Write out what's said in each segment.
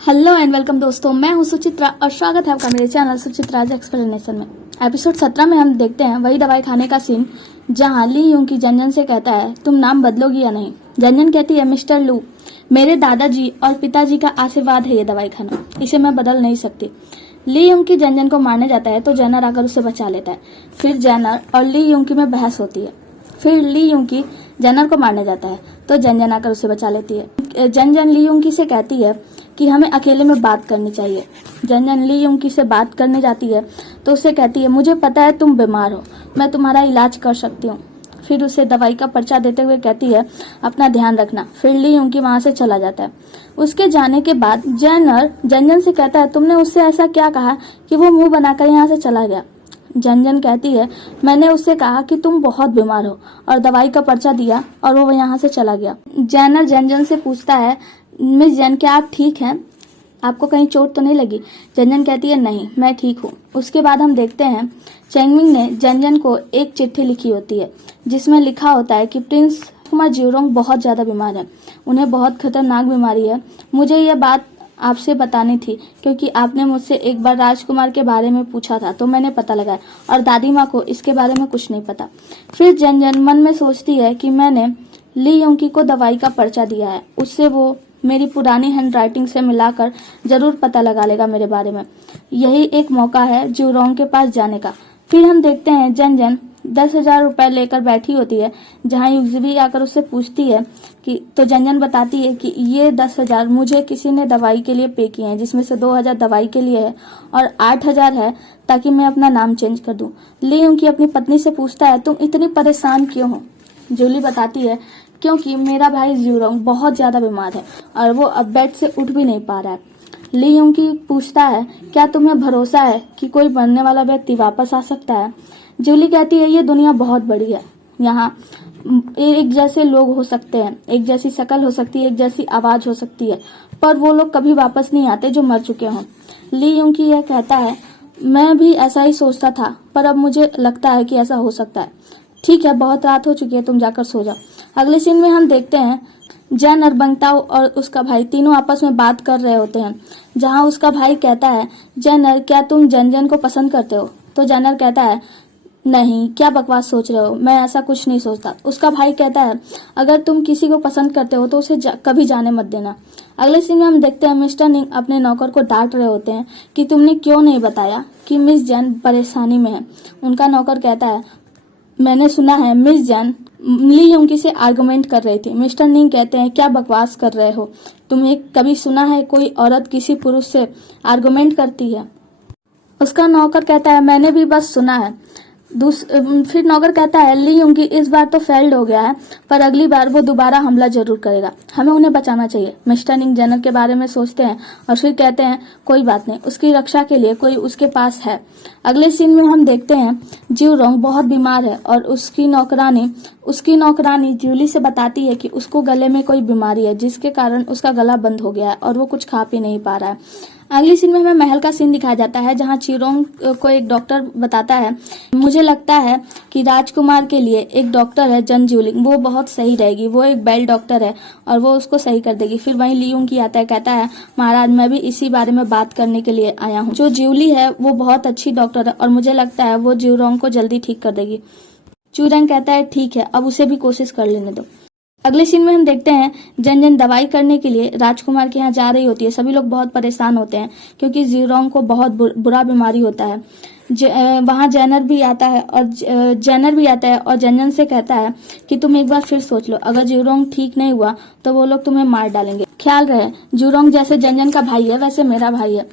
Hello and welcome दोस्तों, मैं हूं सुचित्रा और स्वागत है आपका मेरे चैनल सुचित्राज एक्सप्लेनेशन में। एपिसोड 17 में हम देखते हैं वही दवाई खाने का सीन जहां ली यूं की जंजन से कहता है तुम नाम बदलोगी या नहीं। जंजन कहती है मिस्टर लू, मेरे दादाजी और पिताजी का आशीर्वाद है ये दवाई खाना, इसे मैं बदल नहीं सकती। ली यूं की जंजन को मारने जाता है तो जैनर आकर उसे बचा लेता है। फिर जैनर और ली यूं की में बहस होती है। फिर ली यूं की जैनर को मारने जाता है तो जंजन आकर उसे बचा लेती है। जंजन ली यूं की से कहती है कि हमें अकेले में बात करनी चाहिए। जंजन ली यूंकी से बात करने जाती है तो उससे कहती है मुझे पता है तुम बीमार हो, मैं तुम्हारा इलाज कर सकती हूँ। फिर उसे दवाई का पर्चा देते हुए कहती है अपना ध्यान रखना। फिर ली यूंकी वहां से चला जाता है। उसके जाने के बाद जैनर जंजन से कहता है तुमने उससे ऐसा क्या कहा कि वो मुंह बनाकर यहाँ से चला गया। जंजन कहती है मैंने उससे कहा कि तुम बहुत बीमार हो और दवाई का पर्चा दिया और वो यहाँ से चला गया। जैनर जंजन से पूछता है मिस जैन क्या आप ठीक हैं, आपको कहीं चोट तो नहीं लगी। जंजन कहती है नहीं मैं ठीक हूँ। उसके बाद हम देखते हैं चेंगमिंग ने जंजन को एक चिट्ठी लिखी होती है जिसमें लिखा होता है कि प्रिंस कुमार जिरोंग बहुत ज्यादा बीमार है, उन्हें बहुत खतरनाक बीमारी है। मुझे यह बात आपसे बतानी थी क्योंकि आपने मुझसे एक बार राजकुमार के बारे में पूछा था तो मैंने पता लगाया और दादी माँ को इसके बारे में कुछ नहीं पता। फिर जंजन मन में सोचती है कि मैंने ली यूंकी को दवाई का पर्चा दिया है, उससे वो मेरी पुरानी हैंडराइटिंग से मिलाकर जरूर पता लगा लेगा मेरे बारे में। यही एक मौका है जिरोंग के पास जाने का। फिर हम देखते हैं जंजन 10,000 रुपए लेकर बैठी होती है जहां युगजी आकर उससे पूछती है कि तो जंजन बताती है कि ये 10,000 मुझे किसी ने दवाई के लिए पे किए हैं, जिसमें से 2,000 दवाई के लिए है और 8,000 है ताकि मैं अपना नाम चेंज कर दूं। ली यूंकी अपनी पत्नी से पूछता है तुम इतनी परेशान क्यों हो। जूली बताती है क्योंकि मेरा भाई जिरोंग बहुत ज्यादा बीमार है और वो अब बेड से उठ भी नहीं पा रहा है। ली यूंकी पूछता है क्या तुम्हें भरोसा है कि कोई मरने वाला व्यक्ति वापस आ सकता है। जूली कहती है ये दुनिया बहुत बड़ी है, यहाँ एक जैसे लोग हो सकते हैं, एक जैसी शक्ल हो सकती है, एक जैसी आवाज हो सकती है, पर वो लोग कभी वापस नहीं आते जो मर चुके हों। ली यूंकी यह कहता है मैं भी ऐसा ही सोचता था पर अब मुझे लगता है कि ऐसा हो सकता है। ठीक है बहुत रात हो चुकी है, तुम जाकर सो जाओ। अगले सीन में हम देखते हैं जैनर बंगताओ और उसका भाई तीनों आपस में बात कर रहे होते हैं जहां उसका भाई कहता है जैनर क्या तुम जंजन को पसंद करते हो। तो जैनर कहता है नहीं क्या बकवास सोच रहे हो, मैं ऐसा कुछ नहीं सोचता। उसका भाई कहता है अगर तुम किसी को पसंद करते हो तो उसे कभी जाने मत देना। अगले सीन में हम देखते हैं मिस्टर निंग अपने नौकर को डांट रहे होते हैं कि तुमने क्यों नहीं बताया कि मिस जैन परेशानी में है। उनका नौकर कहता है मैंने सुना है मिस जैन ली यूंकी से आर्गुमेंट कर रही थी। मिस्टर निंग कहते हैं क्या बकवास कर रहे हो, तुम्हें कभी सुना है कोई औरत किसी पुरुष से आर्गुमेंट करती है। उसका नौकर कहता है मैंने भी बस सुना है। फिर नौकर कहता है ली यूंकी इस बार तो फेल्ड हो गया है पर अगली बार वो दोबारा हमला जरूर करेगा, हमें उन्हें बचाना चाहिए। मिस्टर निंग जैनर के बारे में सोचते हैं और फिर कहते हैं कोई बात नहीं, उसकी रक्षा के लिए कोई उसके पास है। अगले सीन में हम देखते हैं जिरोंग बहुत बीमार है और उसकी नौकरानी जूली से बताती है कि उसको गले में कोई बीमारी है जिसके कारण उसका गला बंद हो गया है और वो कुछ खा पी नहीं पा रहा है। अगली सीन में हमें महल का सीन दिखाया जाता है जहां जिरोंग को एक डॉक्टर बताता है मुझे लगता है कि राजकुमार के लिए एक डॉक्टर है जन ज्यूलिंग, वो बहुत सही रहेगी, वो एक बेल डॉक्टर है और वो उसको सही कर देगी। फिर वहीं ली यूंकी आता है कहता है महाराज मैं भी इसी बारे में बात करने के लिए आया हूँ। जो ज्यूली है वो बहुत अच्छी डॉक्टर है और मुझे लगता है वो जिरोंग को जल्दी ठीक कर देगी। जिरोंग कहता है ठीक है अब उसे भी कोशिश कर लेने दो। अगले सीन में हम देखते हैं जंजन दवाई करने के लिए राजकुमार के यहाँ जा रही होती है। सभी लोग बहुत परेशान होते हैं क्योंकि जिरोंग को बहुत बुरा बीमारी होता है। वहां जैनर भी आता है और जंजन से कहता है कि तुम एक बार फिर सोच लो, अगर जिरोंग ठीक नहीं हुआ तो वो लोग तुम्हें मार डालेंगे। ख्याल रहे जिरोंग जैसे जंजन का भाई है वैसे मेरा भाई है।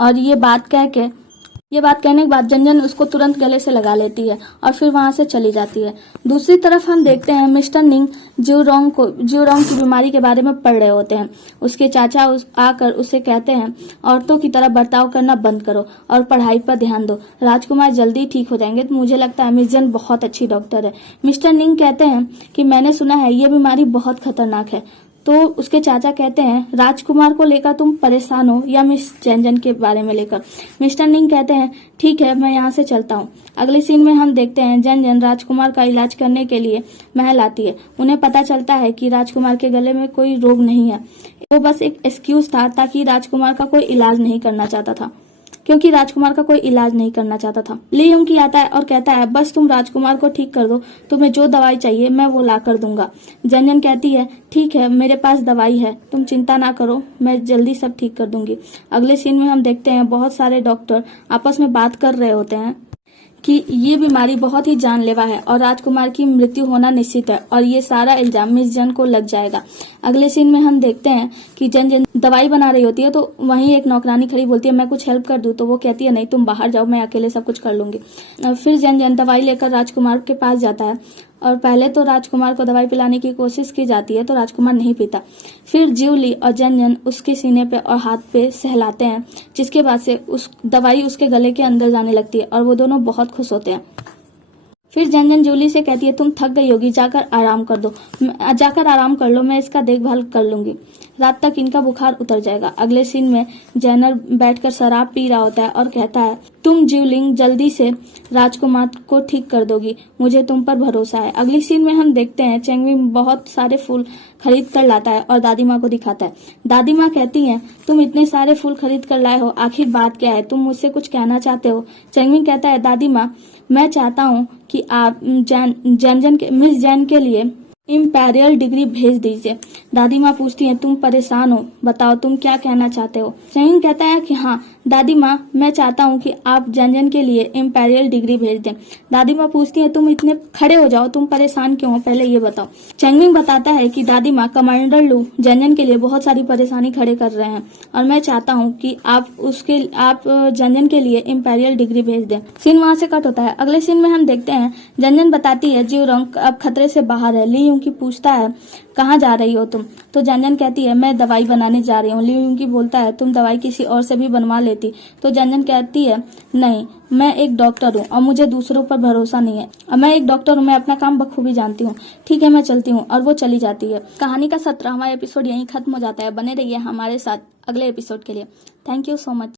और ये बात कहने के बाद जंजन उसको तुरंत गले से लगा लेती है और फिर वहां से चली जाती है। दूसरी तरफ हम देखते हैं मिस्टर निंग जिरोंग की बीमारी के बारे में पढ़ रहे होते हैं। उसके चाचा आकर उसे कहते हैं औरतों की तरह बर्ताव करना बंद करो और पढ़ाई पर ध्यान दो, राजकुमार जल्दी ठीक हो जाएंगे। तो मुझे लगता है मिस जैन बहुत अच्छी डॉक्टर है। मिस्टर निंग कहते हैं कि मैंने सुना है ये बीमारी बहुत खतरनाक है, तो उसके चाचा कहते हैं राजकुमार को लेकर तुम परेशान हो या मिस जैन के बारे में लेकर। मिस्टर निंग कहते हैं ठीक है, मैं यहाँ से चलता हूँ। अगले सीन में हम देखते हैं जैन राजकुमार का इलाज करने के लिए महल आती है। उन्हें पता चलता है कि राजकुमार के गले में कोई रोग नहीं है, वो बस एक एक्सक्यूज था ताकि राजकुमार का कोई इलाज नहीं करना चाहता था, क्योंकि राजकुमार का कोई इलाज नहीं करना चाहता था। ली यूंग आता है और कहता है बस तुम राजकुमार को ठीक कर दो, तुम्हें जो दवाई चाहिए मैं वो ला कर दूंगा। जन कहती है ठीक है, मेरे पास दवाई है, तुम चिंता ना करो, मैं जल्दी सब ठीक कर दूंगी। अगले सीन में हम देखते हैं बहुत सारे डॉक्टर आपस में बात कर रहे होते हैं कि ये बीमारी बहुत ही जानलेवा है और राजकुमार की मृत्यु होना निश्चित है और ये सारा इल्जाम मिस जन को लग जाएगा। अगले सीन में हम देखते हैं कि जन दवाई बना रही होती है तो वहीं एक नौकरानी खड़ी बोलती है मैं कुछ हेल्प कर दूं, तो वो कहती है नहीं तुम बाहर जाओ, मैं अकेले सब कुछ कर लूंगी। फिर जन दवाई लेकर राजकुमार के पास जाता है और पहले तो राजकुमार को दवाई पिलाने की कोशिश की जाती है तो राजकुमार नहीं पीता। फिर ज्यूली और जन उसके सीने पे और हाथ पे सहलाते हैं, जिसके बाद से उस दवाई उसके गले के अंदर जाने लगती है और वो दोनों बहुत खुश होते हैं। फिर जन जूली से कहती है तुम थक गई होगी, जाकर आराम कर लो, मैं इसका देखभाल कर लूंगी, रात तक इनका बुखार उतर जाएगा। अगले सीन में जैनर बैठकर शराब पी रहा होता है और कहता है तुम ज्यूलिंग जल्दी से राजकुमार को ठीक कर दोगी, मुझे तुम पर भरोसा है। अगली सीन में हम देखते हैं चेंगविन बहुत सारे फूल खरीद कर लाता है और दादी माँ को दिखाता है। दादी माँ कहती हैं तुम इतने सारे फूल खरीद कर लाए हो, आखिर बात क्या है, तुम मुझसे कुछ कहना चाहते हो। चेंगविन कहता है दादी माँ मैं चाहता हूँ कि आप मिस जैन के लिए इम्पेरियल डिग्री भेज दीजिए। दादी माँ पूछती हैं तुम परेशान हो, बताओ तुम क्या कहना चाहते हो। चेंगिन कहता है कि हाँ दादी माँ, मैं चाहता हूँ कि आप जन के लिए इम्पेरियल डिग्री भेज दें। दादी माँ पूछती है तुम इतने खड़े हो जाओ, तुम परेशान क्यों हो, पहले ये बताओ। चेंगिन बताता है कि दादी माँ कमांडर लू जन के लिए बहुत सारी परेशानी खड़े कर रहे हैं और मैं चाहता हूँ कि आप जन के लिए इम्पेरियल डिग्री भेज दें। सीन वहाँ से कट होता है। अगले सीन में हम देखते हैं जन बताती है जियोरंग अब खतरे से बाहर है। ली यूंग पूछता है कहाँ जा रही हो तुम, तो जन कहती है मैं दवाई बनाने जा रही हूँ। ली यूंग बोलता है तुम दवाई किसी और से भी बनवा लेती, तो जन कहती है नहीं, मैं एक डॉक्टर हूँ और मुझे दूसरों पर भरोसा नहीं है, और मैं एक डॉक्टर हूँ, मैं अपना काम बखूबी जानती हूँ, ठीक है मैं चलती हूँ। और वो चली जाती है। कहानी का 17वां एपिसोड यहीं खत्म हो जाता है। बने रहिए हमारे साथ अगले एपिसोड के लिए। Thank you so much.